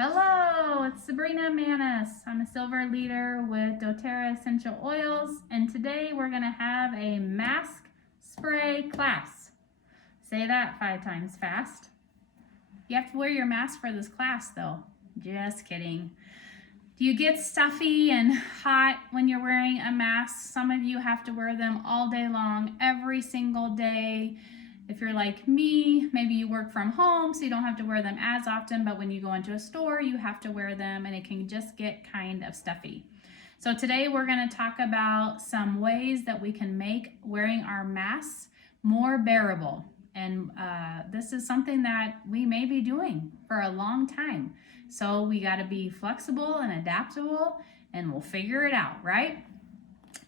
Hello, it's Sabrina Maness. I'm a silver leader with doTerra Essential Oils, and today we're going to have a mask spray class. Say that 5 times fast. You have to wear your mask for this class though. Just kidding. Do you get stuffy and hot when you're wearing a mask? Some of you have to wear them all day long, every single day. If you're like me, maybe you work from home, so you don't have to wear them as often, but when you go into a store, you have to wear them and it can just get kind of stuffy. So today we're going to talk about some ways that we can make wearing our masks more bearable. And this is something that we may be doing for a long time. So we got to be flexible and adaptable, and we'll figure it out, right?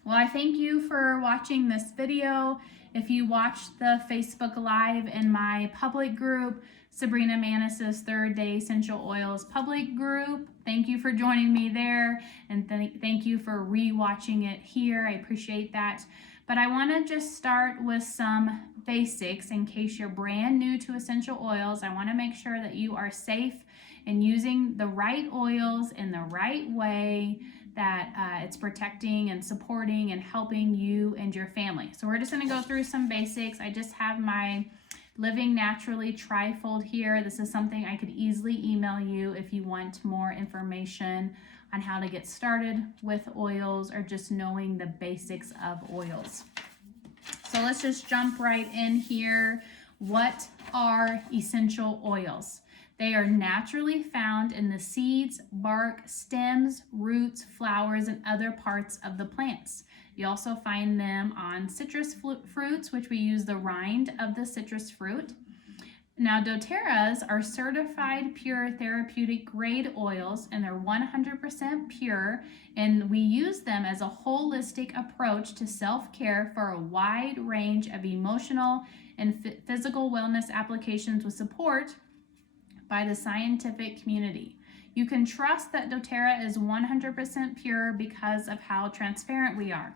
Well, I thank you for watching this video. If you watched the Facebook Live in my public group, Sabrina Maness's 3rd Day Essential Oils public group, thank you for joining me there, and thank you for re-watching it here. I appreciate that. But I want to just start with some basics in case you're brand new to essential oils. I want to make sure that you are safe in using the right oils in the right way, that it's protecting and supporting and helping you and your family. So we're just going to go through some basics. I just have my Living Naturally trifold here. This is something I could easily email you if you want more information on how to get started with oils or just knowing the basics of oils. So let's just jump right in here. What are essential oils? They are naturally found in the seeds, bark, stems, roots, flowers, and other parts of the plants. You also find them on citrus fruits, which we use the rind of the citrus fruit. Now, doTerras are certified pure therapeutic grade oils, and they're 100% pure, and we use them as a holistic approach to self-care for a wide range of emotional and physical wellness applications with support by the scientific community. You can trust that doTerra is 100% pure because of how transparent we are.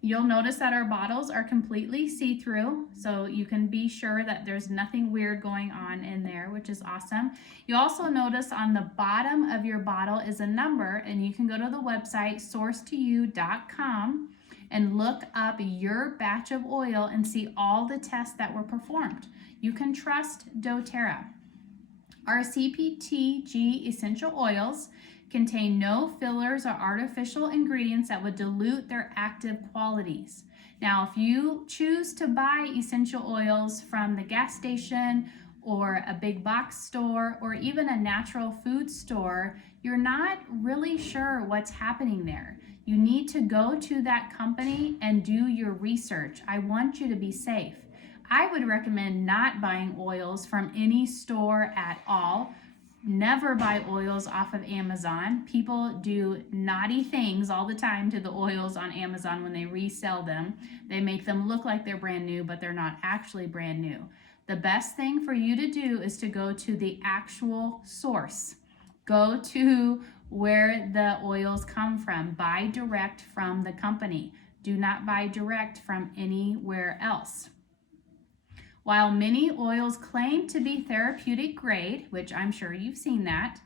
You'll notice that our bottles are completely see-through, so you can be sure that there's nothing weird going on in there, which is awesome. You also notice on the bottom of your bottle is a number, and you can go to the website sourcetoyou.com and look up your batch of oil and see all the tests that were performed. You can trust doTerra. Our CPTG essential oils contain no fillers or artificial ingredients that would dilute their active qualities. Now, if you choose to buy essential oils from the gas station or a big box store or even a natural food store, you're not really sure what's happening there. You need to go to that company and do your research. I want you to be safe. I would recommend not buying oils from any store at all. Never buy oils off of Amazon. People do naughty things all the time to the oils on Amazon when they resell them. They make them look like they're brand new, but they're not actually brand new. The best thing for you to do is to go to the actual source. Go to where the oils come from. Buy direct from the company. Do not buy direct from anywhere else. While many oils claim to be therapeutic grade, which I'm sure you've seen that,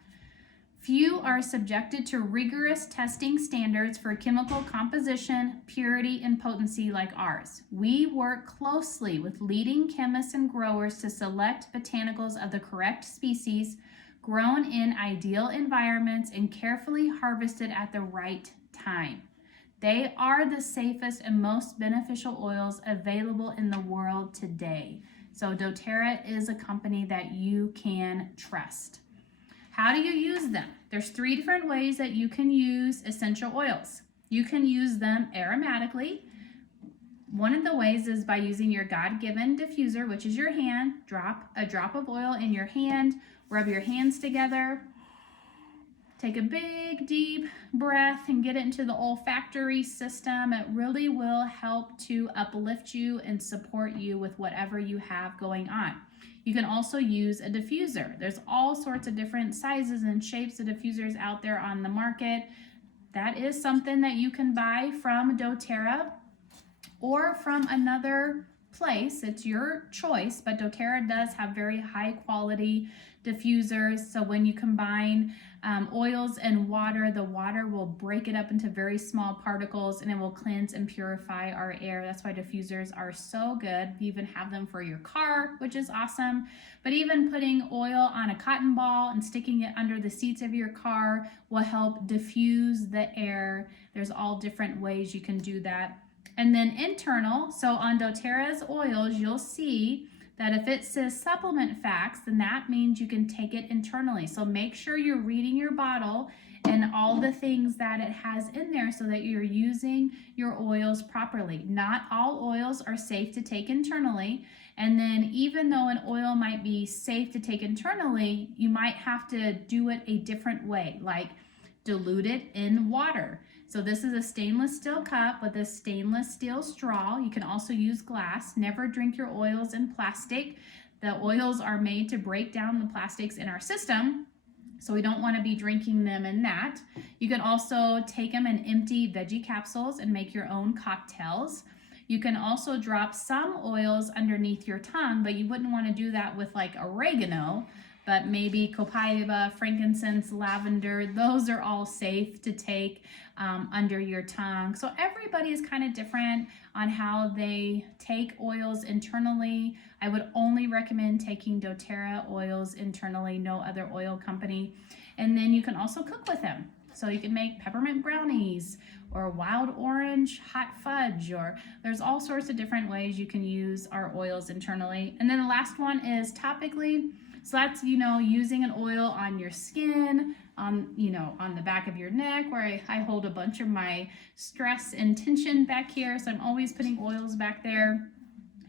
few are subjected to rigorous testing standards for chemical composition, purity, and potency like ours. We work closely with leading chemists and growers to select botanicals of the correct species, grown in ideal environments, and carefully harvested at the right time. They are the safest and most beneficial oils available in the world today. So doTerra is a company that you can trust. How do you use them? There's 3 different ways that you can use essential oils. You can use them aromatically. One of the ways is by using your God-given diffuser, which is your hand. Drop a drop of oil in your hand, rub your hands together. Take a big, deep breath and get it into the olfactory system. It really will help to uplift you and support you with whatever you have going on. You can also use a diffuser. There's all sorts of different sizes and shapes of diffusers out there on the market. That is something that you can buy from doTerra or from another place. It's your choice, but doTerra does have very high quality diffusers. So when you combine oils and water, the water will break it up into very small particles and it will cleanse and purify our air. That's why diffusers are so good. You even have them for your car, which is awesome. But even putting oil on a cotton ball and sticking it under the seats of your car will help diffuse the air. There's all different ways you can do that. And then internal, so on doTerra's oils, you'll see that if it says supplement facts, then that means you can take it internally. So make sure you're reading your bottle and all the things that it has in there so that you're using your oils properly. Not all oils are safe to take internally. And then even though an oil might be safe to take internally, you might have to do it a different way, like dilute it in water. So this is a stainless steel cup with a stainless steel straw. You can also use glass. Never drink your oils in plastic. The oils are made to break down the plastics in our system, so we don't want to be drinking them in that. You can also take them in empty veggie capsules and make your own cocktails. You can also drop some oils underneath your tongue, but you wouldn't want to do that with like oregano, but maybe copaiba, frankincense, lavender, those are all safe to take under your tongue. So everybody is kind of different on how they take oils internally. I would only recommend taking doTerra oils internally, no other oil company. And then you can also cook with them. So you can make peppermint brownies or wild orange hot fudge, or there's all sorts of different ways you can use our oils internally. And then the last one is topically. So that's, using an oil on your skin, on the back of your neck, where I hold a bunch of my stress and tension back here. So I'm always putting oils back there.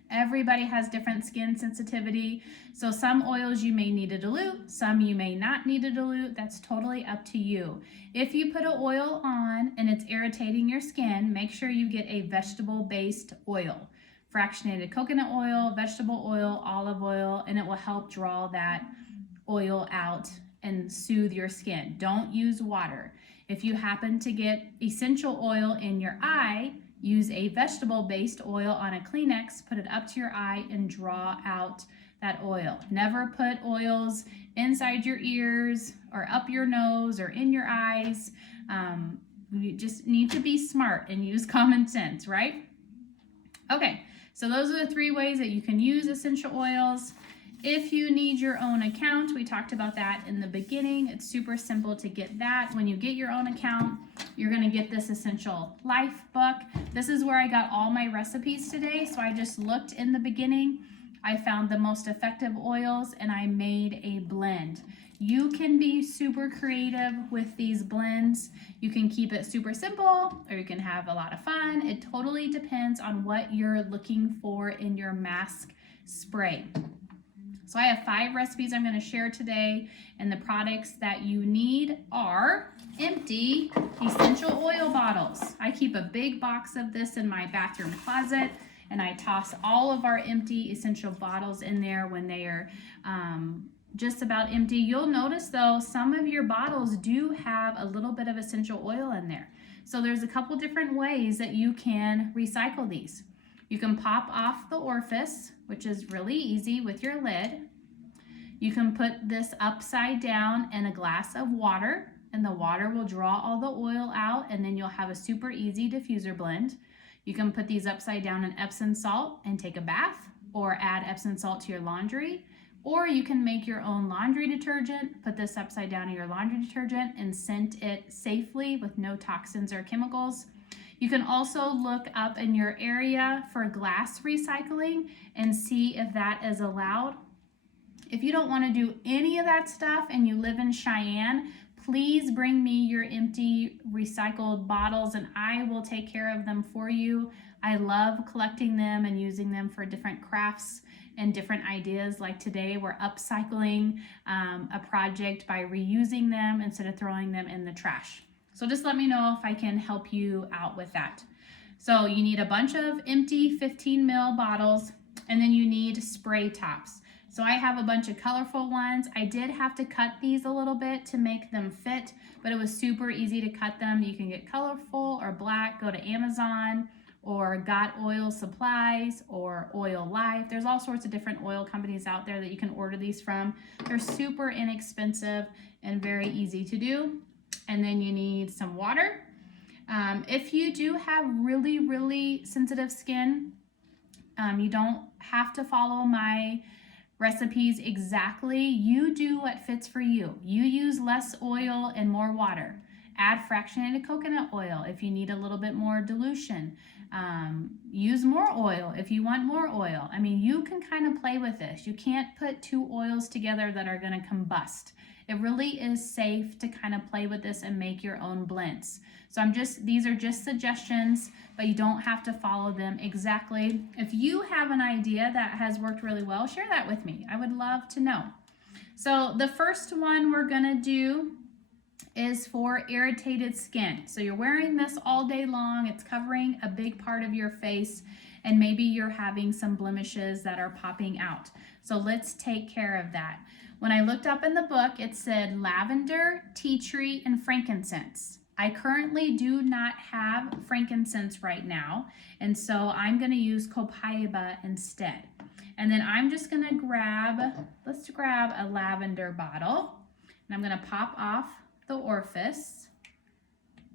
Everybody has different skin sensitivity. So some oils you may need to dilute, some you may not need to dilute. That's totally up to you. If you put an oil on and it's irritating your skin, make sure you get a vegetable-based oil. Fractionated coconut oil, vegetable oil, olive oil, and it will help draw that oil out and soothe your skin. Don't use water. If you happen to get essential oil in your eye, use a vegetable-based oil on a Kleenex, put it up to your eye and draw out that oil. Never put oils inside your ears or up your nose or in your eyes. You just need to be smart and use common sense, right? Okay. So those are the 3 ways that you can use essential oils. If you need your own account, we talked about that in the beginning. It's super simple to get that. When you get your own account, you're going to get this Essential Life book. This is where I got all my recipes today. So I just looked in the beginning. I found the most effective oils and I made a blend. You can be super creative with these blends. You can keep it super simple or you can have a lot of fun. It totally depends on what you're looking for in your mask spray. So I have 5 recipes I'm going to share today, and the products that you need are empty essential oil bottles. I keep a big box of this in my bathroom closet, and I toss all of our empty essential bottles in there when they are just about empty. You'll notice though, some of your bottles do have a little bit of essential oil in there. So there's a couple different ways that you can recycle these. You can pop off the orifice, which is really easy with your lid. You can put this upside down in a glass of water, and the water will draw all the oil out, and then you'll have a super easy diffuser blend. You can put these upside down in Epsom salt and take a bath, or add Epsom salt to your laundry. Or you can make your own laundry detergent, put this upside down in your laundry detergent and scent it safely with no toxins or chemicals. You can also look up in your area for glass recycling and see if that is allowed. If you don't want to do any of that stuff and you live in Cheyenne, please bring me your empty recycled bottles and I will take care of them for you. I love collecting them and using them for different crafts and different ideas. Like today, we're upcycling a project by reusing them instead of throwing them in the trash. So just let me know if I can help you out with that. So you need a bunch of empty 15 ml bottles, and then you need spray tops. So I have a bunch of colorful ones. I did have to cut these a little bit to make them fit, but it was super easy to cut them. You can get colorful or black, go to Amazon or Got Oil Supplies or Oil Life. There's all sorts of different oil companies out there that you can order these from. They're super inexpensive and very easy to do. And then you need some water. If you do have really, really sensitive skin, you don't have to follow my recipes exactly. You do what fits for you. You use less oil and more water. Add fractionated coconut oil if you need a little bit more dilution. Use more oil if you want more oil. I mean, you can kind of play with this. You can't put two oils together that are going to combust. It really is safe to kind of play with this and make your own blends. So these are just suggestions, but you don't have to follow them exactly. If you have an idea that has worked really well, share that with me. I would love to know. So the first one we're gonna do is for irritated skin. So you're wearing this all day long. It's covering a big part of your face, and maybe you're having some blemishes that are popping out. So let's take care of that. When I looked up in the book, it said lavender, tea tree, and frankincense. I currently do not have frankincense right now, and so I'm going to use copaiba instead. And then I'm just going to let's grab a lavender bottle, and I'm going to pop off the orifice.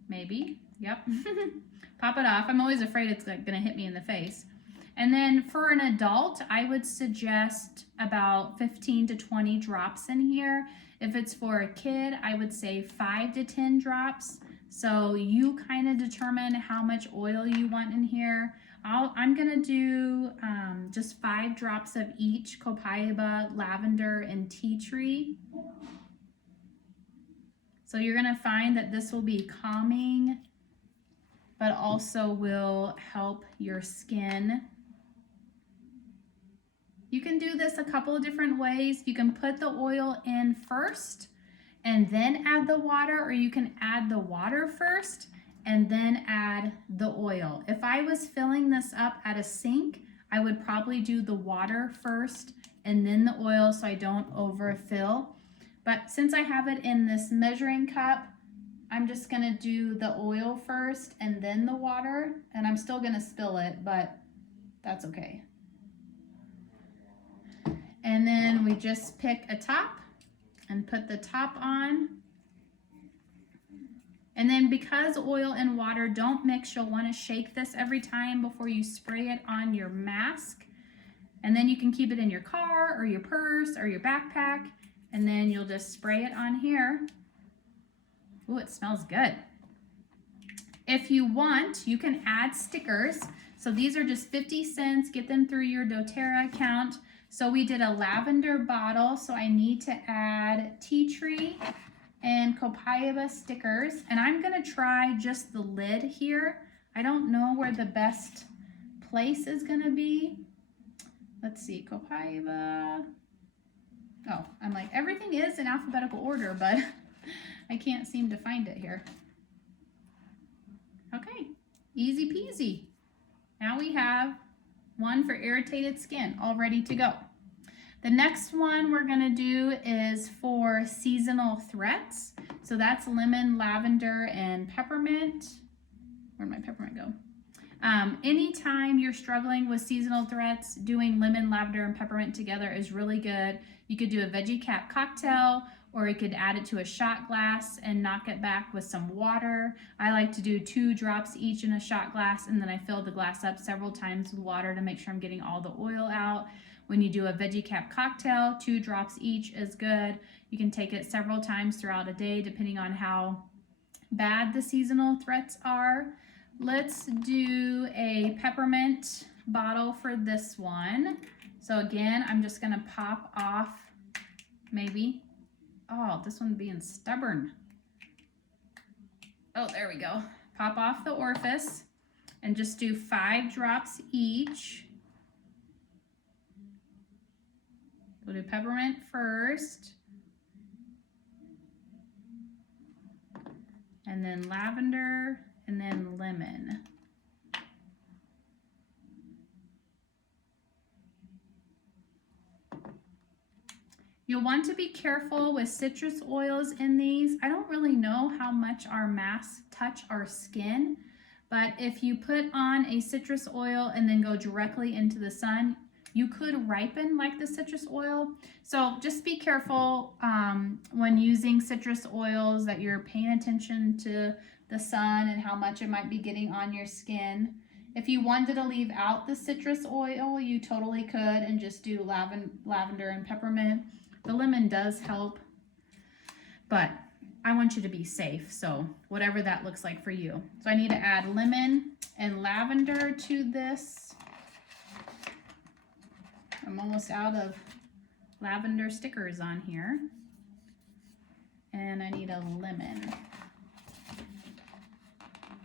Maybe, yep. Pop it off. I'm always afraid it's going to hit me in the face. And then for an adult, I would suggest about 15 to 20 drops in here. If it's for a kid, I would say 5 to 10 drops. So you kind of determine how much oil you want in here. I'm gonna do just 5 drops of each copaiba, lavender, and tea tree. So you're gonna find that this will be calming, but also will help your skin. You can do this a couple of different ways. You can put the oil in first and then add the water, or you can add the water first and then add the oil. If I was filling this up at a sink, I would probably do the water first and then the oil so I don't overfill. But since I have it in this measuring cup, I'm just gonna do the oil first and then the water, and I'm still gonna spill it, but that's okay. And then we just pick a top and put the top on. And then because oil and water don't mix, you'll want to shake this every time before you spray it on your mask. And then you can keep it in your car or your purse or your backpack, and then you'll just spray it on here. Ooh, it smells good. If you want, you can add stickers. So these are just 50 cents. Get them through your doTerra account. So we did a lavender bottle, so I need to add tea tree and copaiba stickers. And I'm gonna try just the lid here. I don't know where the best place is gonna be. Let's see, copaiba. Oh, I'm like, everything is in alphabetical order, but I can't seem to find it here. Okay, easy peasy. Now we have one for irritated skin, all ready to go. The next one we're gonna do is for seasonal threats. So that's lemon, lavender, and peppermint. Where'd my peppermint go? Anytime you're struggling with seasonal threats, doing lemon, lavender, and peppermint together is really good. You could do a veggie cap cocktail, or you could add it to a shot glass and knock it back with some water. I like to do 2 drops each in a shot glass, and then I fill the glass up several times with water to make sure I'm getting all the oil out. When you do a veggie cap cocktail, 2 drops each is good. You can take it several times throughout a day, depending on how bad the seasonal threats are. Let's do a peppermint bottle for this one. So again, I'm just gonna pop off maybe. Oh, this one being stubborn. Oh, there we go. Pop off the orifice and just do 5 drops each. We'll do peppermint first. And then lavender, and then lemon. You'll want to be careful with citrus oils in these. I don't really know how much our masks touch our skin, But if you put on a citrus oil and then go directly into the sun, you could ripen like the citrus oil. So just be careful when using citrus oils that you're paying attention to the sun and how much it might be getting on your skin. If you wanted to leave out the citrus oil, you totally could and just do lavender and peppermint. The lemon does help, but I want you to be safe, so whatever that looks like for you. So I need to add lemon and lavender to this. I'm almost out of lavender stickers on here. And I need a lemon.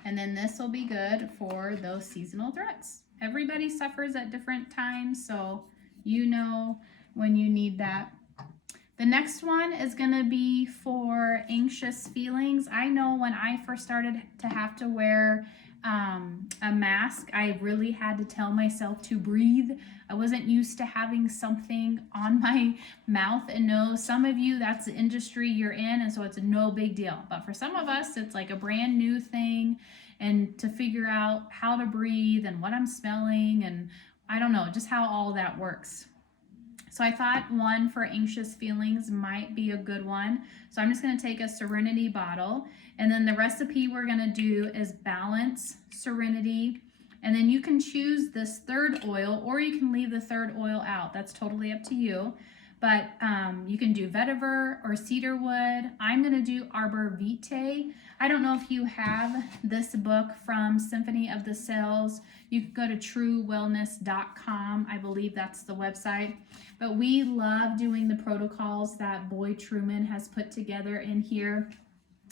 And then this will be good for those seasonal threats. Everybody suffers at different times, so you know when you need that. The next one is going to be for anxious feelings. I know when I first started to have to wear a mask, I really had to tell myself to breathe. I wasn't used to having something on my mouth and nose. Some of you, that's the industry you're in, and so it's no big deal. But for some of us, it's like a brand new thing, and to figure out how to breathe and what I'm smelling and I don't know, just how all that works. So I thought one for anxious feelings might be a good one. So I'm just going to take a Serenity bottle, and then the recipe we're going to do is balance, Serenity, and then you can choose this third oil or you can leave the third oil out. That's totally up to you. But you can do vetiver or cedarwood. I'm going to do arbor vitae. I don't know if you have this book from Symphony of the Cells. You can go to truewellness.com. I believe that's the website. But we love doing the protocols that Boyd Truman has put together in here.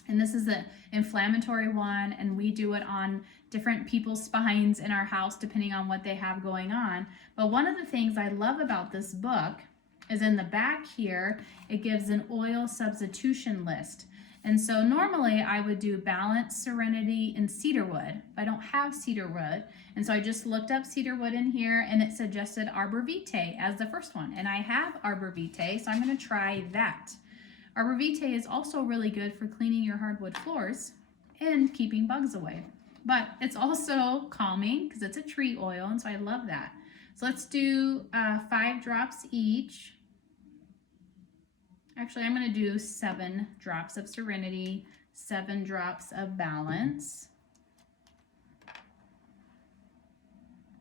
And this is an inflammatory one, and we do it on different people's spines in our house depending on what they have going on. But one of the things I love about this book is in the back here, it gives an oil substitution list. And so normally I would do balance, Serenity, and cedarwood. I don't have cedarwood. And so I just looked up cedarwood in here and it suggested arbor vitae as the first one. And I have arbor vitae, so I'm gonna try that. Arbor vitae is also really good for cleaning your hardwood floors and keeping bugs away. But it's also calming because it's a tree oil, and so I love that. So let's do 5 drops each. Actually, I'm going to do 7 drops of Serenity, 7 drops of Balance.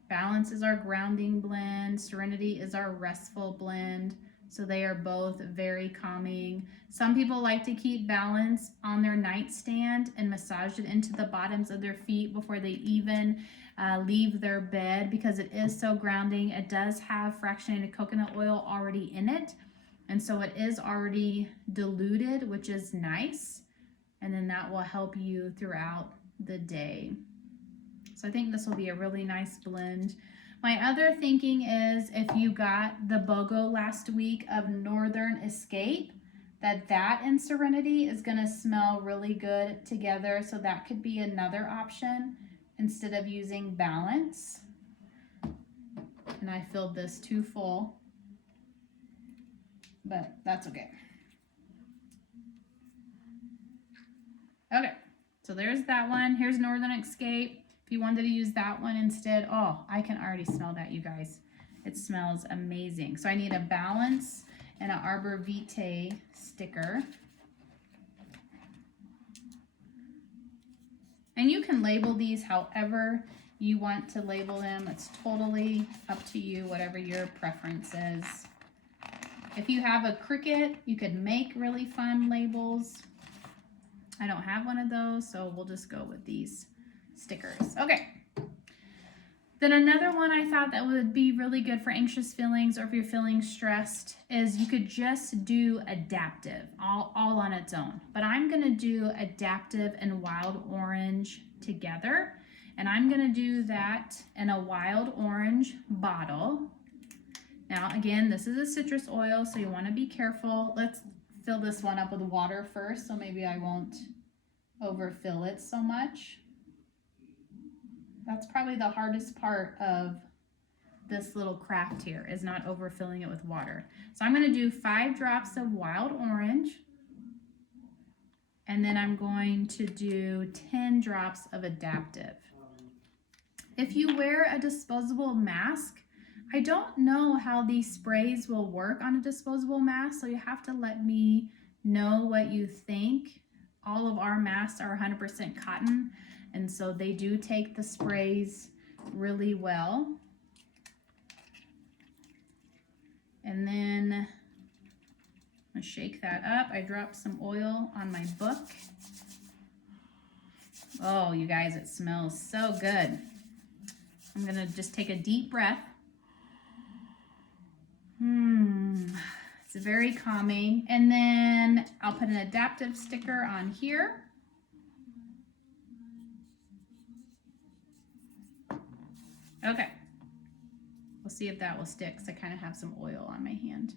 Balance is our grounding blend. Serenity is our restful blend. So they are both very calming. Some people like to keep Balance on their nightstand and massage it into the bottoms of their feet before they even leave their bed because it is so grounding. It does have fractionated coconut oil already in it. And so it is already diluted, which is nice. And then that will help you throughout the day. So I think this will be a really nice blend. My other thinking is if you got the BOGO last week of Northern Escape, that and Serenity is going to smell really good together. So that could be another option instead of using Balance. And I filled this too full, but that's okay. Okay, so there's that one. Here's Northern Escape. If you wanted to use that one instead, oh, I can already smell that, you guys. It smells amazing. So I need a Balance and an Arbor Vitae sticker. And you can label these however you want to label them. It's totally up to you, whatever your preference is. If you have a Cricut, you could make really fun labels. I don't have one of those, so we'll just go with these stickers. Okay. Then another one I thought that would be really good for anxious feelings or if you're feeling stressed is you could just do Adaptive all on its own. But I'm going to do Adaptive and Wild Orange together. And I'm going to do that in a wild orange bottle. Now, again, this is a citrus oil, so you want to be careful. Let's fill this one up with water first, so maybe I won't overfill it so much. That's probably the hardest part of this little craft here, is not overfilling it with water. So I'm going to do 5 drops of wild orange, and then I'm going to do 10 drops of Adaptive. If you wear a disposable mask, I don't know how these sprays will work on a disposable mask, so you have to let me know what you think. All of our masks are 100% cotton, and so they do take the sprays really well. And then I'm gonna shake that up. I dropped some oil on my book. Oh, you guys, it smells so good. I'm gonna just take a deep breath. It's very calming. And then I'll put an adaptive sticker on here. Okay. We'll see if that will stick, because I kind of have some oil on my hand.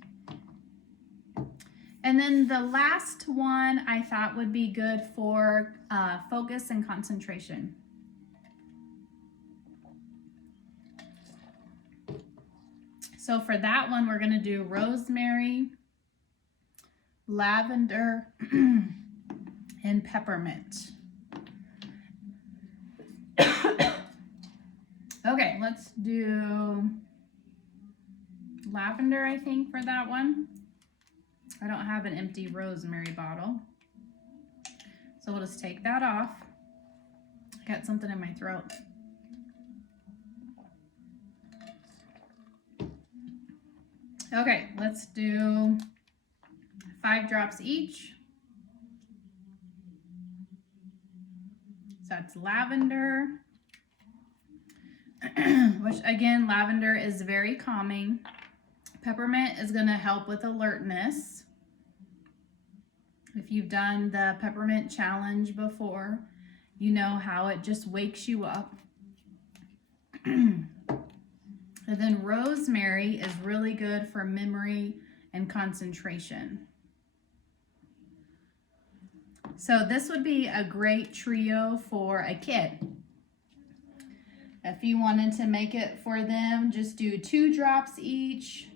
And then the last one I thought would be good for focus and concentration. So for that one, we're going to do rosemary, lavender, and peppermint. Okay, let's do lavender, I think, for that one. I don't have an empty rosemary bottle, so we'll just take that off. I got something in my throat. Okay, let's do 5 drops each. So that's lavender, which again, lavender is very calming. Peppermint is going to help with alertness. If you've done the peppermint challenge before, you know how it just wakes you up. And then rosemary is really good for memory and concentration. So this would be a great trio for a kid. If you wanted to make it for them, just do 2 drops each,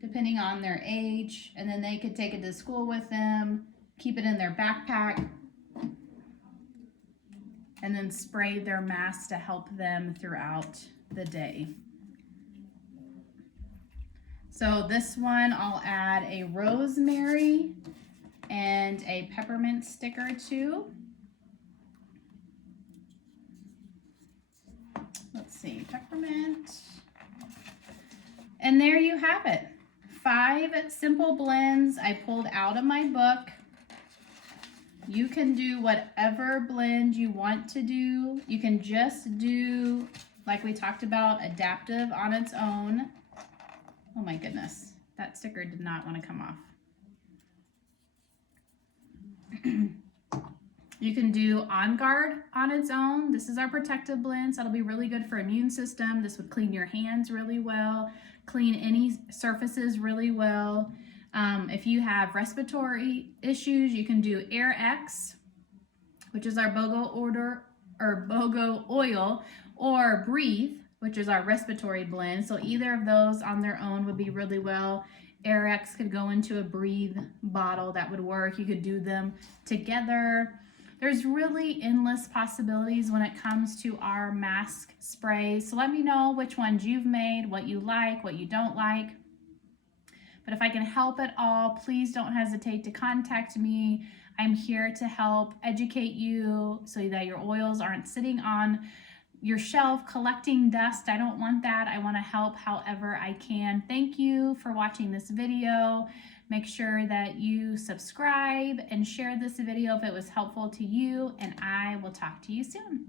depending on their age, and then they could take it to school with them, keep it in their backpack, and then spray their mask to help them throughout the day. So this one, I'll add a rosemary and a peppermint sticker to. Let's see, peppermint. And there you have it. 5 simple blends I pulled out of my book. You can do whatever blend you want to do. You can just do, like we talked about, adaptive on its own. Oh my goodness, that sticker did not want to come off. You can do On Guard on its own. This is our protective blend, so it'll be really good for immune system. This would clean your hands really well, clean any surfaces really well. If you have respiratory issues, you can do Air X, which is our BOGO oil, or Breathe, which is our respiratory blend. So either of those on their own would be really well. Air X could go into a Breathe bottle. That would work. You could do them together. There's really endless possibilities when it comes to our mask sprays. So let me know which ones you've made, what you like, what you don't like. But if I can help at all, please don't hesitate to contact me. I'm here to help educate you so that your oils aren't sitting on your shelf collecting dust. I don't want that. I want to help however I can. Thank you for watching this video. Make sure that you subscribe and share this video if it was helpful to you, and I will talk to you soon.